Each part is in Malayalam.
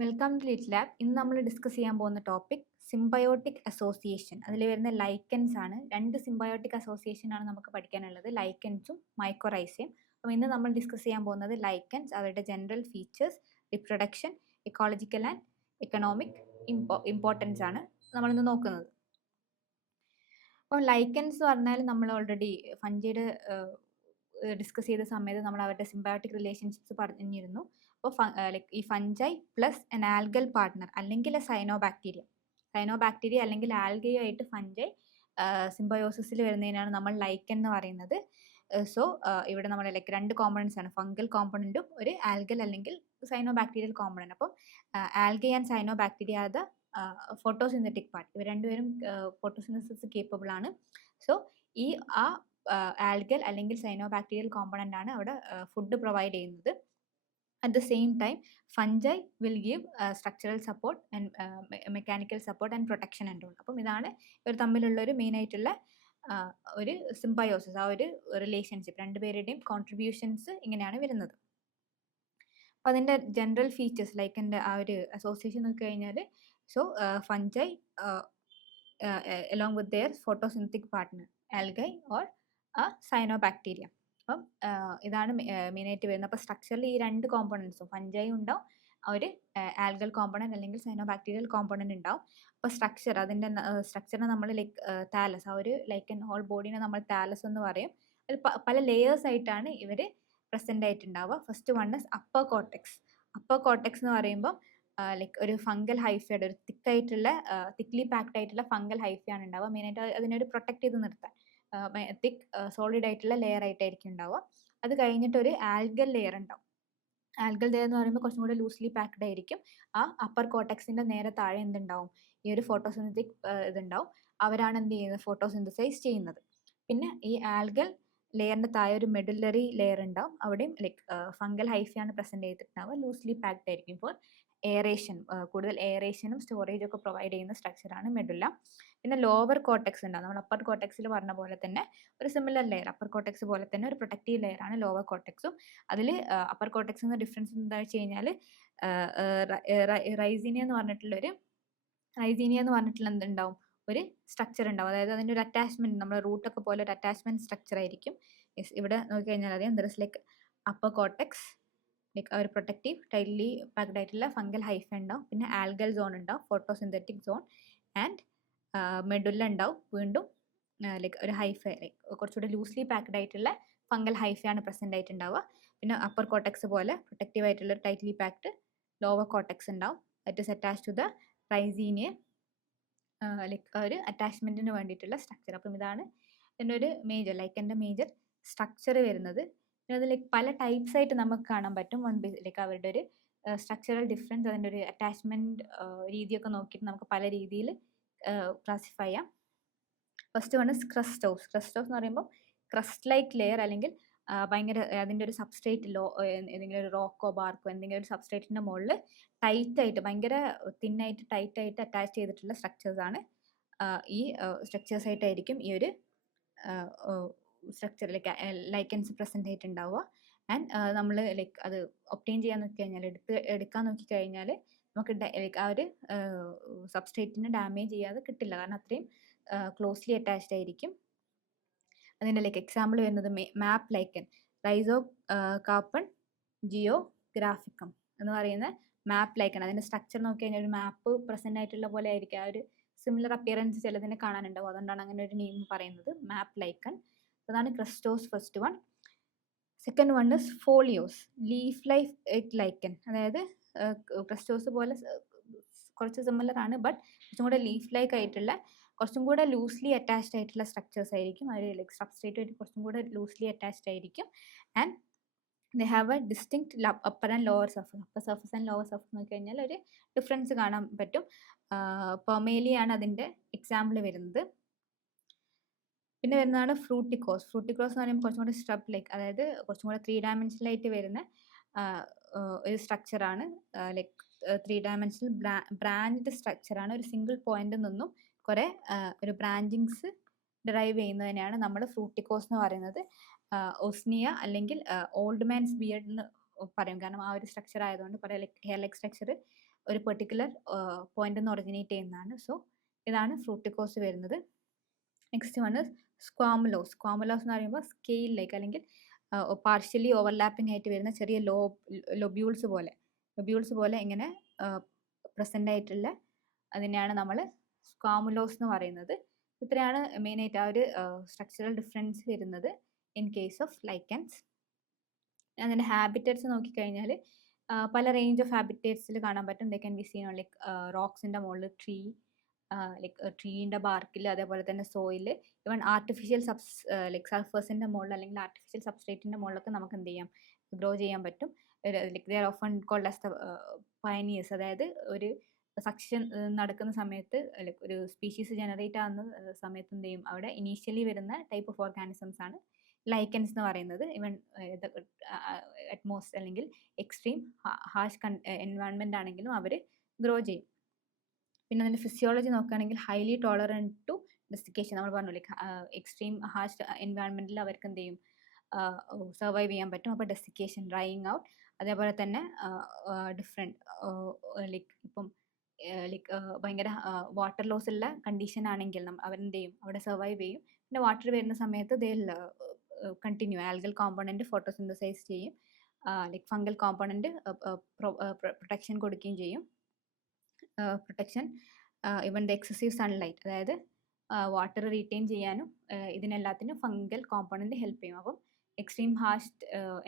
Welcome to Litt lab. ഇന്ന് നമ്മൾ ഡിസ്കസ് ചെയ്യാൻ പോകുന്ന ടോപ്പിക് സിംബയോട്ടിക് അസോസിയേഷൻ. അതിൽ വരുന്ന ലൈക്കൻസ് ആണ്. രണ്ട് സിംബയോട്ടിക് അസോസിയേഷൻ ആണ് നമുക്ക് പഠിക്കാനുള്ളത്, ലൈക്കൻസും മൈക്കോറൈസയും. അപ്പോൾ ഇന്ന് നമ്മൾ ഡിസ്കസ് ചെയ്യാൻ പോകുന്നത് ലൈക്കൻസ്, അവരുടെ general features, reproduction, ecological and economic importance ആണ് നമ്മളിന്ന് നോക്കുന്നത്. അപ്പോൾ ലൈക്കൻസ് എന്ന് പറഞ്ഞാൽ നമ്മൾ ഓൾറെഡി ഫഞ്ചിയുടെ ഡിസ്കസ് ചെയ്ത സമയത്ത് നമ്മൾ അവരുടെ സിംബയോട്ടിക് റിലേഷൻഷിപ്സ് പറഞ്ഞിരുന്നു. അപ്പോൾ ലൈക്ക് ഈ fungi plus N algal partner അല്ലെങ്കിൽ സൈനോബാക്ടീരിയ അല്ലെങ്കിൽ ആൽഗയുമായിട്ട് ഫഞ്ചൈ സിംബയോസിസിൽ വരുന്നതിനാണ് നമ്മൾ ലൈക്കൻ എന്ന് പറയുന്നത്. സോ ഇവിടെ നമ്മൾ ലൈക്ക് രണ്ട് കോമ്പണൻസ് ആണ്, ഫംഗൽ കോമ്പണൻറ്റും ഒരു ആൽഗൽ അല്ലെങ്കിൽ സൈനോബാക്ടീരിയൽ കോമ്പണൻറ്റ്. അപ്പം algae and cyanobacteria are the photosynthetic part. ഇവർ രണ്ടുപേരും ഫോട്ടോസിന്തസിസ് കേപ്പബിൾ ആണ്. സോ ഈ ആൽഗൽ അല്ലെങ്കിൽ സൈനോബാക്ടീരിയൽ കോമ്പണൻ്റ് ആണ് അവിടെ ഫുഡ് പ്രൊവൈഡ് ചെയ്യുന്നത്. At the same time fungi will give structural support and mechanical support and protection and all. അപ്പം ഇതാണ് ഇവർ തമ്മിലുള്ള ഒരു മെയിൻ ആയിട്ടുള്ള ഒരു സിംബയോസിസ്, ആ ഒരു റിലേഷൻഷിപ്പ്. രണ്ടുപേരുടെയും കോൺട്രിബ്യൂഷൻസ് ഇങ്ങനെയാണ് വരുന്നത്. അപ്പോൾ അതിൻ്റെ ജനറൽ ഫീച്ചേഴ്സ് ലൈക്കിൻ്റെ ആ ഒരു അസോസിയേഷൻ നോക്കി കഴിഞ്ഞാൽ, so fungi along with their photosynthetic partner algae or cyanobacteria. അപ്പം ഇതാണ് മെയിനായിട്ട് വരുന്നത്. അപ്പോൾ സ്ട്രക്ചറിൽ ഈ രണ്ട് കോമ്പോണൻസും ഫഞ്ചൈ ഉണ്ടാവും, ഒരു ആൽഗൽ കോമ്പോണൻറ്റ് അല്ലെങ്കിൽ സൈനോബാക്ടീരിയൽ കോമ്പോണൻറ്റ് ഉണ്ടാവും. അപ്പോൾ അതിൻ്റെ സ്ട്രക്ചറിനെ നമ്മൾ ലൈക്ക് താലസ്, ആ ഒരു ലൈക്ക് ഹോൾ ബോഡീനെ നമ്മൾ താലസ് എന്ന് പറയും. അതിൽ പല ലേയേഴ്സ് ആയിട്ടാണ് ഇവർ പ്രസൻ്റ് ആയിട്ടുണ്ടാവുക. First one is upper cortex എന്ന് പറയുമ്പോൾ ലൈക്ക് ഒരു ഫംഗൽ ഹൈഫയുടെ ഒരു തിക്ലി പാക്ഡ് ആയിട്ടുള്ള ഫംഗൽ ഹൈഫയാണ് ഉണ്ടാവുക. മെയിനായിട്ട് അതിനൊരു പ്രൊട്ടക്ട് ചെയ്ത് നിർത്താൻ തിക്ക് സോളിഡ് ആയിട്ടുള്ള ലെയർ ആയിട്ടായിരിക്കും ഉണ്ടാവുക. അത് കഴിഞ്ഞിട്ട് ഒരു ആൽഗൽ ലെയർ ഉണ്ടാവും. ആൽഗൽ ലെയർ എന്ന് പറയുമ്പോൾ കുറച്ചും കൂടെ ലൂസ്ലി പാക്ഡ് ആയിരിക്കും. ആ അപ്പർ കോർട്ടെക്സിൻ്റെ നേരെ താഴെ എന്തുണ്ടാവും, ഈ ഒരു ഫോട്ടോസിന്തറ്റിക് ഇതുണ്ടാവും. അവരാണ് എന്ത് ചെയ്യുന്നത്, ഫോട്ടോസിന്തസൈസ് ചെയ്യുന്നത്. പിന്നെ ഈ ആൽഗൽ ലെയറിൻ്റെ താഴെ ഒരു മെഡുലറി ലെയർ ഉണ്ടാവും. അവിടെയും ലൈക്ക് ഫംഗൽ ഹൈഫയാണ് പ്രസൻറ്റ് ചെയ്തിട്ടുണ്ടാവുക. ലൂസ്ലി പാക്ഡ് ആയിരിക്കും ഫോർ എയറേഷൻ, കൂടുതൽ എയറേഷനും സ്റ്റോറേജും ഒക്കെ പ്രൊവൈഡ് ചെയ്യുന്ന സ്ട്രക്ചറാണ് മെഡുല്ല. പിന്നെ ലോവർ കോർട്ടെക്സ് ഉണ്ടാവും. നമ്മൾ അപ്പർ കോർട്ടെക്സിൽ പറഞ്ഞ പോലെ തന്നെ ഒരു സിമിലർ ലെയർ, അപ്പർ കോർട്ടെക്സ് പോലെ തന്നെ ഒരു പ്രൊട്ടക്റ്റീവ് ലെയറാണ് ലോവർ കോർട്ടെക്സും. അതിൽ അപ്പർ കോർട്ടെക്സിൻ്റെ ഡിഫറൻസ് എന്താ വെച്ച് കഴിഞ്ഞാൽ, റൈസീനിയ എന്ന് പറഞ്ഞിട്ടുള്ള എന്തുണ്ടാവും, ഒരു സ്ട്രക്ചർ ഉണ്ടാവും. അതായത് അതിൻ്റെ ഒരു അറ്റാച്ച്മെൻറ്റ്, നമ്മുടെ റൂട്ടൊക്കെ പോലെ ഒരു അറ്റാച്ച്മെൻറ്റ് സ്ട്രക്ചർ ആയിരിക്കും. ഇവിടെ നോക്കിക്കഴിഞ്ഞാൽ അറിയാം, there is like upper cortex, like ഒരു പ്രൊട്ടക്റ്റീവ് ടൈറ്റ്ലി പാക്ഡ് ആയിട്ടുള്ള ഫംഗൽ ഹൈഫ ഉണ്ടാവും. പിന്നെ ആൽഗൽ സോൺ ഉണ്ടാവും, ഫോട്ടോസിന്തറ്റിക് സോൺ, ആൻഡ് മെഡുല്ല ഉണ്ടാവും. വീണ്ടും ലൈക്ക് ഒരു ഹൈഫ, ലൈക്ക് കുറച്ചുകൂടി ലൂസ്ലി പാക്ഡ് ആയിട്ടുള്ള ഫംഗൽ ഹൈഫയാണ് പ്രസൻ്റ് ആയിട്ടുണ്ടാവുക. പിന്നെ അപ്പർ കോർട്ടെക്സ് പോലെ പ്രൊട്ടക്റ്റീവ് ആയിട്ടുള്ള ടൈറ്റ്ലി പാക്ഡ് ലോവർ കോർട്ടെക്സ് ഉണ്ടാവും. That is attach to the rhizinae, like ഒരു അറ്റാച്ച്മെൻറ്റിന് വേണ്ടിയിട്ടുള്ള സ്ട്രക്ചർ. അപ്പം ഇതാണ് ഇതിൻ്റെ ഒരു മേജർ സ്ട്രക്ചർ വരുന്നത്. പിന്നെ അത് ലൈക്ക് പല ടൈപ്സ് ആയിട്ട് നമുക്ക് കാണാൻ പറ്റും. ലൈക്ക് അവരുടെ ഒരു സ്ട്രക്ചറൽ ഡിഫറൻസ്, അതിൻ്റെ ഒരു അറ്റാച്ച്മെൻറ്റ് രീതിയൊക്കെ നോക്കിയിട്ട് നമുക്ക് പല രീതിയിൽ ക്ലാസിഫൈ ചെയ്യാം. ഫസ്റ്റ് വൺ ഇസ് ക്രസ്റ്റോസ് എന്ന് പറയുമ്പോൾ ക്രസ്റ്റ് ലൈക്ക് ലെയർ, അല്ലെങ്കിൽ ഭയങ്കര അതിൻ്റെ ഒരു സബ്സ്ട്രേറ്റ് ഏതെങ്കിലും ഒരു റോക്കോ ബാർക്കോ എന്തെങ്കിലും ഒരു സബ്സ്ട്രേറ്റിൻ്റെ മുകളിൽ ടൈറ്റായിട്ട് ഭയങ്കര തിന്നായിട്ട് ടൈറ്റായിട്ട് അറ്റാച്ച് ചെയ്തിട്ടുള്ള സ്ട്രക്ചേഴ്സാണ്. ഈ സ്ട്രക്ചേഴ്സായിട്ടായിരിക്കും ഈ ഒരു സ്ട്രക്ചർ ലൈക്കൻസ് പ്രസൻ്റ് ആയിട്ടുണ്ടാവുക. ആൻഡ് നമ്മൾ ലൈക്ക് അത് ഒപ്റ്റെയിൻ ചെയ്യാൻ നോക്കിക്കഴിഞ്ഞാൽ, എടുക്കാൻ നോക്കിക്കഴിഞ്ഞാൽ നമുക്ക് ലൈക്ക് ആ ഒരു സബ്സ്ട്രേറ്റിനെ ഡാമേജ് ചെയ്യാതെ കിട്ടില്ല, കാരണം അത്രയും ക്ലോസ്ലി അറ്റാച്ച്ഡ് ആയിരിക്കും. അതിൻ്റെ ലൈക്ക് എക്സാമ്പിൾ വരുന്നത് മാപ്പ് ലൈക്കൻ, റൈസോ കാർപ്പൺ ജിയോഗ്രാഫിക്കം എന്ന് പറയുന്ന മാപ്പ് ലൈക്കൻ. അതിൻ്റെ സ്ട്രക്ചർ നോക്കി കഴിഞ്ഞാൽ ഒരു മാപ്പ് പ്രസൻ്റ് ആയിട്ടുള്ള പോലെ ആയിരിക്കും, ആ ഒരു സിമിലർ അപ്പിയറൻസ് ചിലതിനെ കാണാനുണ്ടാവും. അതുകൊണ്ടാണ് അങ്ങനെ ഒരു നെയിം പറയുന്നത്, മാപ്പ് ലൈക്കൻ. അതാണ് crustose first one. Second one is folios, leaf ലൈക്കൻ. അതായത് ക്രസ്റ്റോസ് പോലെ കുറച്ച് സിമിലർ ആണ്, ബട്ട് കുറച്ചും കൂടെ ലീഫ് ലൈക്ക് ആയിട്ടുള്ള, കുറച്ചും കൂടെ ലൂസ്ലി അറ്റാച്ച്ഡ് ആയിട്ടുള്ള സ്ട്രക്ചേഴ്സ് ആയിരിക്കും. അവർ ലൈക്ക് സബ്സ്ട്രേറ്റുമായിട്ട് കുറച്ചും കൂടെ ലൂസ്ലി അറ്റാച്ച്ഡ് ആയിരിക്കും. And they have A distinct upper and lower surface. Upper surface and lower surface നോക്കി കഴിഞ്ഞാൽ ഒരു ഡിഫറൻസ് കാണാൻ പറ്റും. പെർമേലിയാണ് അതിൻ്റെ എക്സാമ്പിൾ വരുന്നത്. പിന്നെ വരുന്നതാണ് ഫ്രൂട്ടിക്കോസ് എന്ന് പറയുമ്പോൾ കുറച്ചും കൂടി സ്ട്രബ് ലൈക്ക്, അതായത് കുറച്ചും കൂടെ 3 ഡയമെൻഷനിലായിട്ട് വരുന്ന ഒരു സ്ട്രക്ചറാണ്. ലൈക്ക് 3 ഡയമെൻഷണൽ ബ്രാഞ്ച് സ്ട്രക്ചറാണ്. ഒരു സിംഗിൾ പോയിന്റിൽ നിന്നും കുറേ ഒരു ബ്രാഞ്ചിങ്സ് ഡിറൈവ് ചെയ്യുന്നതിനെയാണ് നമ്മൾ ഫ്രൂട്ടിക്കോസ് എന്ന് പറയുന്നത്. ഒസ്നിയ അല്ലെങ്കിൽ ഓൾഡ് മാൻസ് ബിയർഡ് എന്ന് പറയും, കാരണം ആ ഒരു സ്ട്രക്ചർ ആയതുകൊണ്ട് കുറേ ലൈക്ക് ഹെയർ ലൈക്ക് സ്ട്രക്ചർ ഒരു പെർട്ടിക്കുലർ പോയിന്റ് നിന്ന് ഒറിജിനേറ്റ് ചെയ്യുന്നതാണ്. സോ ഇതാണ് ഫ്രൂട്ടിക്കോസ് വരുന്നത്. Next one സ്ക്വാമുലോസ്. സ്ക്വാമുലോസ് എന്ന് പറയുമ്പോൾ സ്കെയിലിലേക്ക് അല്ലെങ്കിൽ പാർഷ്യലി ഓവർലാപ്പിംഗ് ആയിട്ട് വരുന്ന ചെറിയ ലൊബ്യൂൾസ് പോലെ ഇങ്ങനെ പ്രസൻ്റ് ആയിട്ടുള്ള അതിനെയാണ് നമ്മൾ സ്ക്വാമുലോസ് എന്ന് പറയുന്നത്. ഇത്രയാണ് മെയിനായിട്ട് ആ ഒരു സ്ട്രക്ചറൽ ഡിഫറൻസ് വരുന്നത് ഇൻ കേസ് ഓഫ് ലൈക്കൻസ്. അതിൻ്റെ ഹാബിറ്ററ്റ്സ് നോക്കിക്കഴിഞ്ഞാൽ പല റേഞ്ച് ഓഫ് ഹാബിറ്റേറ്റ്സിൽ കാണാൻ പറ്റും. They can be seen on like റോക്സിൻ്റെ മുകളിൽ, ലൈക്ക് ട്രീൻ്റെ ബാർക്കിൽ, അതേപോലെ തന്നെ സോയിൽ, ഈവൻ ആർട്ടിഫിഷ്യൽ ലൈക്ക് സർഫേസിൻ്റെ മുകളിൽ അല്ലെങ്കിൽ ആർട്ടിഫിഷ്യൽ സബ്സ്ട്രേറ്റിൻ്റെ മുകളിലൊക്കെ നമുക്ക് എന്ത് ചെയ്യാം, ഗ്രോ ചെയ്യാൻ പറ്റും. Like they are often called as the pioneers. അതായത് ഒരു സക്ഷൻ നടക്കുന്ന സമയത്ത് ലൈക്ക് ഒരു സ്പീഷീസ് ജനറേറ്റ് ആകുന്ന സമയത്ത് എന്ത് ചെയ്യും, അവിടെ ഇനീഷ്യലി വരുന്ന ടൈപ്പ് ഓഫ് ഓർഗാനിസംസ് ആണ് ലൈക്കൻസ് എന്ന് പറയുന്നത്. ഈവൻ അറ്റ്മോസ്റ്റ് അല്ലെങ്കിൽ എക്സ്ട്രീം ഹാഷ് എൻവയൺമെൻ്റ് ആണെങ്കിലും അവർ ഗ്രോ ചെയ്യും. പിന്നെ അതിൻ്റെ ഫിസിയോളജി നോക്കുകയാണെങ്കിൽ ഹൈലി ടോളറൻറ്റ് ടു ഡെസിക്കേഷൻ. നമ്മൾ പറഞ്ഞു ലൈക്ക് എക്സ്ട്രീം ഹാഷ് എൻവയൺമെൻറ്റിൽ അവർക്ക് എന്ത് ചെയ്യും, സർവൈവ് ചെയ്യാൻ പറ്റും. അപ്പോൾ ഡെസിക്കേഷൻ, ഡ്രൈയിങ് ഔട്ട്, അതേപോലെ തന്നെ ഡിഫറെൻറ്റ് ലൈക്ക് ഇപ്പം ലൈക്ക് ഭയങ്കര വാട്ടർ ലോസ് ഉള്ള കണ്ടീഷൻ ആണെങ്കിൽ അവരെന്ത് ചെയ്യും, അവിടെ സർവൈവ് ചെയ്യും. പിന്നെ വാട്ടർ വരുന്ന സമയത്ത് ദേ കണ്ടിന്യൂ ആൽഗൽ കോമ്പോണൻറ്റ് ഫോട്ടോസിന്തസൈസ് ചെയ്യും. ലൈക്ക് ഫംഗൽ കോമ്പോണൻറ്റ് പ്രൊട്ടക്ഷൻ കൊടുക്കുകയും ചെയ്യും. Protection even the excessive sunlight, അതായത് വാട്ടർ റീറ്റെയിൻ ചെയ്യാനും ഇതിനെല്ലാത്തിനും ഫംഗൽ കോമ്പോണൻറ്റ് ഹെൽപ്പ് ചെയ്യും. അപ്പം എക്സ്ട്രീം ഹാഷ്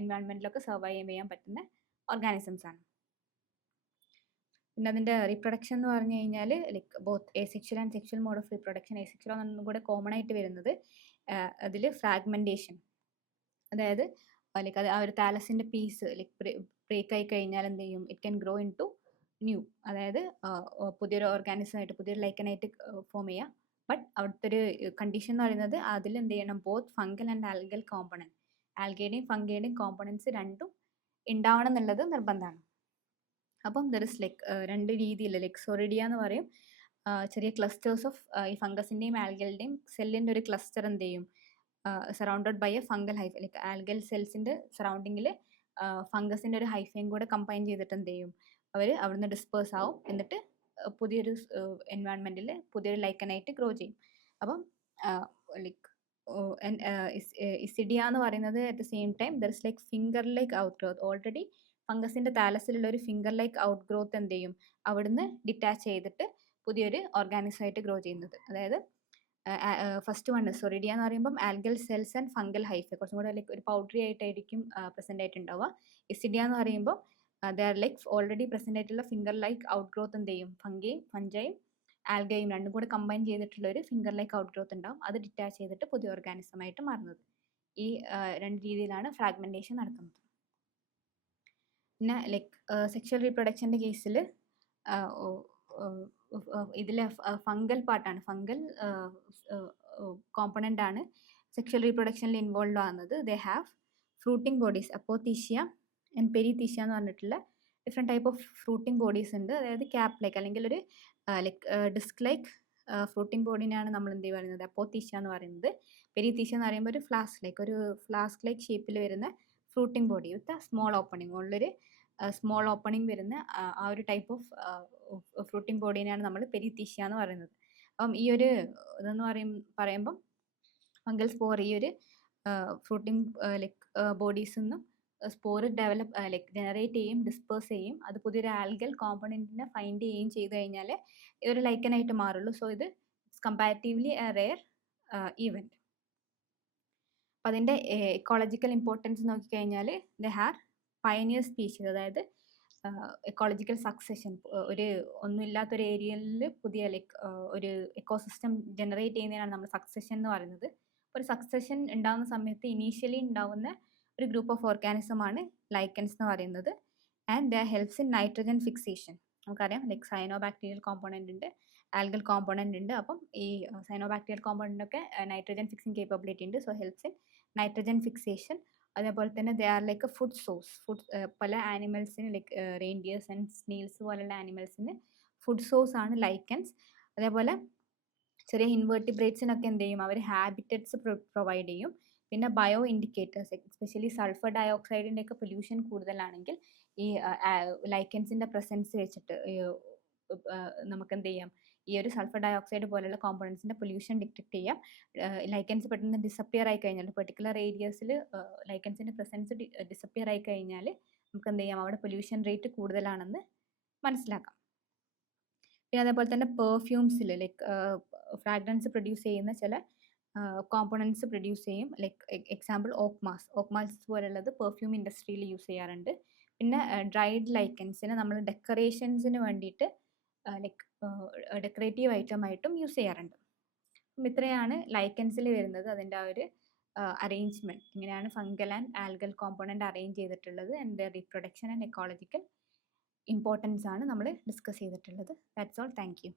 എൻവയൺമെൻറ്റിലൊക്കെ സർവൈവ് ചെയ്യാൻ പറ്റുന്ന ഓർഗാനിസംസ് ആണ്. പിന്നെ അതിൻ്റെ റീപ്രൊഡക്ഷൻ എന്ന് പറഞ്ഞു കഴിഞ്ഞാൽ like both asexual and sexual mode of reproduction. Asexual ഒന്നും കൂടെ കോമൺ ആയിട്ട് വരുന്നത് അതിൽ ഫ്രാഗ്മെൻറ്റേഷൻ, അതായത് ലൈക്ക് അത് ആ ഒരു താലസിൻ്റെ പീസ് ലൈക്ക് ബ്രേക്ക് ആയി കഴിഞ്ഞാൽ എന്ത് ചെയ്യും, it can grow into new, അതായത് പുതിയൊരു ഓർഗാനിസമായിട്ട്, പുതിയൊരു ലൈക്കനായിട്ട് ഫോം ചെയ്യുക. ബട്ട് അവിടുത്തെ ഒരു കണ്ടീഷൻ എന്ന് പറയുന്നത് അതിൽ എന്ത് ചെയ്യണം, both fungal and algal component, ആൽഗയുടെയും ഫംഗയുടെയും കോമ്പണൻസ് രണ്ടും ഉണ്ടാവണം എന്നുള്ളത് നിർബന്ധമാണ്. അപ്പം ദർ ഇസ് ലൈക്ക് രണ്ട് രീതിയിൽ ലൈക്ക് സൊറിഡിയ എന്ന് പറയും, ചെറിയ ക്ലസ്റ്റേഴ്സ് ഓഫ് ഈ ഫംഗസിൻ്റെയും ആൽഗലിൻ്റെയും സെല്ലിൻ്റെ ഒരു ക്ലസ്റ്റർ എന്ത് ചെയ്യും, surrounded by a fungal hypha, like algal സെൽസിൻ്റെ സറൗണ്ടിങ്ങിൽ ഫംഗസിൻ്റെ ഒരു ഹൈഫയും കൂടെ കമ്പൈൻ ചെയ്തിട്ട് എന്ത് ചെയ്യും, അവർ അവിടുന്ന് ഡിസ്പേഴ്സ് ആവും. എന്നിട്ട് പുതിയൊരു എൻവയൺമെൻറ്റിൽ പുതിയൊരു ലൈക്കനായിട്ട് ഗ്രോ ചെയ്യും. അപ്പം ലൈക്ക് ഇസിഡിയ എന്ന് പറയുന്നത് at the same time there is like finger like outgrowth. Already ഫംഗസിൻ്റെ താലസിലുള്ള ഒരു ഫിംഗർ ലൈക്ക് ഔട്ട് ഗ്രോത്ത് എന്ത് ചെയ്യും, അവിടുന്ന് ഡിറ്റാച്ച് ചെയ്തിട്ട് പുതിയൊരു ഓർഗാനിസമായിട്ട് ഗ്രോ ചെയ്യുന്നത്. അതായത് ഫസ്റ്റ് വൺ സൊറിഡിയ എന്ന് പറയുമ്പം algal cells and fungal Haifa, കുറച്ചും കൂടെ ലൈക്ക് ഒരു പൗഡറി ആയിട്ടായിരിക്കും പ്രസൻ്റ് ആയിട്ടുണ്ടാവുക. ഇസിഡിയ എന്ന് പറയുമ്പോൾ they are like already present ആയിട്ടുള്ള ഫിംഗർ ലൈക്ക് ഔട്ട് ഗ്രോത്ത് എന്ത് ചെയ്യും, ഫഞ്ചയും ആൽഗയും രണ്ടും കൂടെ കമ്പൈൻ ചെയ്തിട്ടുള്ള ഒരു ഫിംഗർ ലൈക്ക് ഔട്ട് ഗ്രോത്ത് ഉണ്ടാവും. അത് ഡിറ്റാച്ച് ചെയ്തിട്ട് പുതിയ ഓർഗാനിസമായിട്ട് മാറുന്നത്. ഈ രണ്ട് രീതിയിലാണ് ഫ്രാഗ്മെൻറ്റേഷൻ നടക്കുന്നത്. പിന്നെ ലൈക്ക് സെക്ഷൽ റീപ്രൊഡക്ഷൻ്റെ കേസിൽ ഇതിലെ ഫംഗൽ പാർട്ടാണ്, ഫംഗൽ കോമ്പണൻ്റ് ആണ് സെക്ഷൽ റീപ്രൊഡക്ഷനിൽ ഇൻവോൾവ് ആകുന്നത്. They have fruiting bodies, apothecia and perithecia എന്ന് പറഞ്ഞിട്ടുള്ള different type of fruiting bodies ഉണ്ട്. അതായത് ക്യാപ്പ് ലൈക്ക് അല്ലെങ്കിൽ ഒരു ലൈക്ക് ഡിസ്ക് ലൈക്ക് ഫ്രൂട്ടിംഗ് ബോഡീനാണ് നമ്മൾ എന്ത് പറയുന്നത്, അപ്പോത്തീഷ്യ എന്ന് പറയുന്നത്. പെരിത്തീഷ്യ എന്ന് പറയുമ്പോൾ ഒരു ഫ്ലാസ്ക് ലൈക്ക് ഷേപ്പിൽ വരുന്ന fruiting body with small opening, ഉള്ളൊരു സ്മോൾ ഓപ്പണിംഗ് വരുന്ന ആ ഒരു ടൈപ്പ് ഓഫ് ഫ്രൂട്ടിംഗ് ബോഡീനെയാണ് നമ്മൾ പെരിത്തീഷ്യ എന്ന് പറയുന്നത്. അപ്പം ഈ ഒരു ഇതെന്ന് പറയുമ്പം ഫംഗൽ സ്പോർ ഈ ഒരു ഫ്രൂട്ടിംഗ് ലൈക്ക് ബോഡീസിൽ നിന്നും സ്പോർ ലൈക്ക് ജനറേറ്റ് ചെയ്യും, ഡിസ്പേഴ്സ് ചെയ്യും. അത് പുതിയൊരു ആൽഗൽ കോമ്പണൻറ്റിനെ ഫൈൻഡ് ചെയ്യുകയും ചെയ്ത് കഴിഞ്ഞാൽ ഇതൊരു ലൈക്കനായിട്ട് മാറുള്ളൂ. സോ ഇത് കമ്പാരിറ്റീവ്ലി എ റെയർ ഈവൻറ്റ്. അപ്പം അതിൻ്റെ എക്കോളജിക്കൽ ഇമ്പോർട്ടൻസ് നോക്കിക്കഴിഞ്ഞാൽ ദേ ഹാവ് പയനിയർ സ്പീഷീസ്, അതായത് എക്കോളജിക്കൽ സക്സഷൻ, ഒരു ഒന്നുമില്ലാത്തൊരു ഏരിയയിൽ പുതിയ ലൈക്ക് ഒരു എക്കോസിസ്റ്റം ജനറേറ്റ് ചെയ്യുന്നതിനാണ് നമ്മൾ സക്സഷൻ എന്ന് പറയുന്നത്. ഒരു സക്സഷൻ ഉണ്ടാകുന്ന സമയത്ത് ഇനീഷ്യലി ഉണ്ടാവുന്ന ഒരു ഗ്രൂപ്പ് ഓഫ് ഓർഗാനിസമാണ് ലൈക്കൻസ് എന്ന് പറയുന്നത്. And the helps in nitrogen fixation. നമുക്കറിയാം ലൈക്ക് സൈനോബാക്ടീരിയൽ കോമ്പോണൻ്റ് ഉണ്ട്, ആൽഗൽ കോമ്പോണൻ്റ് ഉണ്ട്. അപ്പം ഈ സൈനോബാക്ടീരിയൽ കോമ്പോണൻ്റൊക്കെ നൈട്രജൻ ഫിക്സിങ് കേപ്പബിലിറ്റി ഉണ്ട്. So helps in nitrogen fixation. അതേപോലെ തന്നെ they are like A food source. പല ആനിമൽസിന് ലൈക്ക് റെയിൻഡിയേഴ്സ് ആൻഡ് സ്നീൽസ് പോലുള്ള ആനിമൽസിന് ഫുഡ് സോഴ്സ് ആണ് ലൈക്കൻസ്. അതേപോലെ ചെറിയ ഇൻവെർട്ടിബ്രേറ്റ്സിനൊക്കെ എന്ത് ചെയ്യും, അവർ ഹാബിറ്ററ്റ്സ് പ്രൊവൈഡ് ചെയ്യും. പിന്നെ ബയോ ഇൻഡിക്കേറ്റേഴ്സ്, എസ്പെഷ്യലി സൾഫർ ഡയോക്സൈഡിൻ്റെ ഒക്കെ പൊല്യൂഷൻ കൂടുതലാണെങ്കിൽ ഈ ലൈക്കൻസിൻ്റെ പ്രസൻസ് വെച്ചിട്ട് നമുക്ക് എന്ത് ചെയ്യാം, ഈ ഒരു സൾഫർ ഡയോക്സൈഡ് പോലുള്ള കോമ്പണൻസിൻ്റെ പൊല്യൂഷൻ ഡിറ്റക്ട് ചെയ്യാം. ലൈക്കൻസ് പെട്ടെന്ന് ഡിസപ്പിയർ ആയി കഴിഞ്ഞാൽ, പെർട്ടിക്കുലർ ഏരിയസിൽ ലൈക്കൻസിൻ്റെ പ്രസൻസ് ഡിസപ്പിയർ ആയി കഴിഞ്ഞാൽ നമുക്ക് എന്ത് ചെയ്യാം, അവിടെ പൊല്യൂഷൻ റേറ്റ് കൂടുതലാണെന്ന് മനസ്സിലാക്കാം. പിന്നെ അതേപോലെ തന്നെ പെർഫ്യൂംസിൽ ലൈക്ക് ഫ്രാഗ്രൻസ് പ്രൊഡ്യൂസ് ചെയ്യുന്ന ചില കോമ്പണൻസ് പ്രൊഡ്യൂസ് ചെയ്യും. ലൈക്ക് എക്സാമ്പിൾ ഓക്മാസ് പോലുള്ളത് പെർഫ്യൂം ഇൻഡസ്ട്രിയിൽ യൂസ് ചെയ്യാറുണ്ട്. പിന്നെ ഡ്രൈഡ് ലൈക്കൻസിനെ നമ്മൾ ഡെക്കറേഷൻസിന് വേണ്ടിയിട്ട് ലൈക്ക് ഡെക്കറേറ്റീവ് ഐറ്റം ആയിട്ടും യൂസ് ചെയ്യാറുണ്ട്. അപ്പം ഇത്രയാണ് ലൈക്കൻസിൽ വരുന്നത്. അതിൻ്റെ ആ ഒരു അറേഞ്ച്മെൻറ്റ് ഇങ്ങനെയാണ് fungal and algal component arrange ചെയ്തിട്ടുള്ളത്. And reproduction and ecological importance ആണ് നമ്മൾ ഡിസ്കസ് ചെയ്തിട്ടുള്ളത്. That's all. Thank U.